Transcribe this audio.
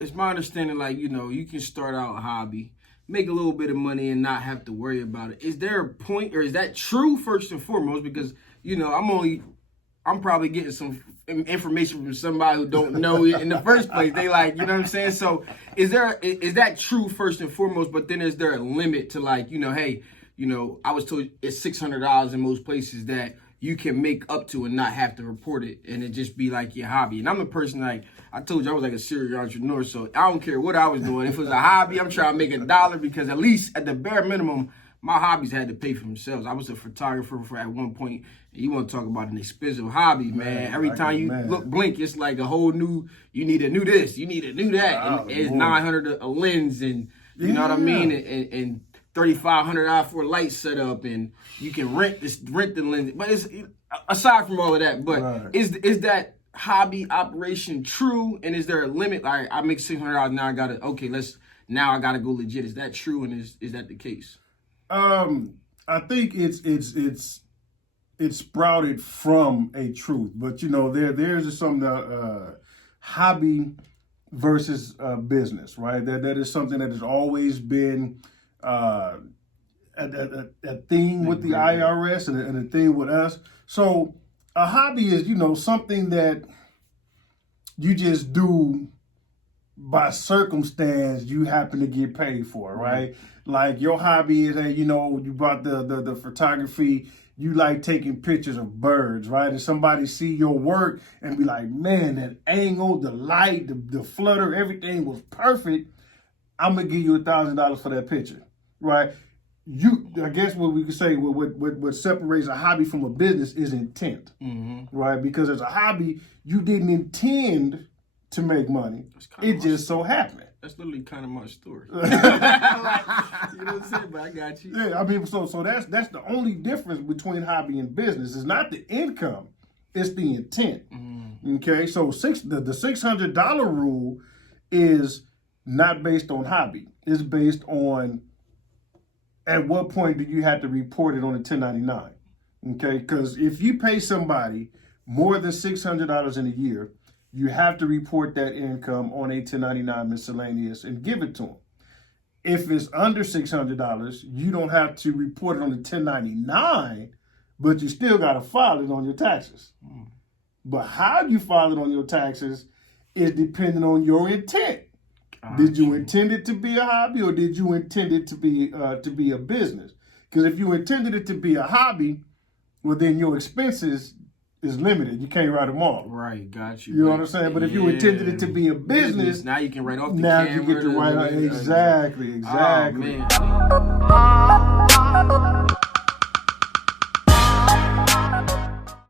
it's my understanding, like, you can start out a hobby, make a little bit of money and not have to worry about it. Is there a point, or is that true first and foremost? Because, I'm probably getting some information from somebody who don't know it in the first place. They like, you know what I'm saying? So is that true first and foremost? But then is there a limit to, like, hey, I was told it's $600 in most places that you can make up to and not have to report it, and it just be like your hobby. And I'm a person, like I told you, I was like a serial entrepreneur, so I don't care what I was doing. If it was a hobby, I'm trying to make $1, because at least at the bare minimum, my hobbies had to pay for themselves. I was a photographer for at one point, and you want to talk about an expensive hobby, man. Every time you blink, it's like a whole new, you need a new this, you need a new that, and it's $900 a lens, and you know what I mean, and $3,500 for a light setup, and you can rent the lens. But it's aside from all of that. But is that hobby operation true? And is there a limit? Like, I make $600 now. I gotta go legit. Is that true? And is that the case? I think it's sprouted from a truth, but there's some hobby versus business, right? That is something that has always been a thing with the IRS and a thing with us. So a hobby is, something that you just do by circumstance. You happen to get paid for, right? Like your hobby is, hey, you brought the photography. You like taking pictures of birds, right? And somebody see your work and be like, man, that angle, the light, the flutter, everything was perfect. I'm gonna give you $1,000 for that picture, right? I guess what we could say, what separates a hobby from a business is intent, right? Because as a hobby, you didn't intend to make money. It just so happened. That's literally kind of my story. You know what I'm saying? But I got you. Yeah, I mean, so that's the only difference between hobby and business. It's not the income, it's the intent. Okay, so the $600 rule is not based on hobby. It's based on at what point do you have to report it on a 1099. Okay, because if you pay somebody more than $600 in a year, you have to report that income on a 1099 miscellaneous and give it to them. If it's under $600, you don't have to report it on the 1099, but you still got to file it on your taxes. But how you file it on your taxes is depending on your intent. Did you intend it to be a hobby, or did you intend it to be a business? Because if you intended it to be a hobby, well, then your expenses is limited. You can't write them off. Right, got you. You know what I'm saying? But if you intended it to be a business, now you can write off the camera. Now you get to write off. Exactly. Oh, man.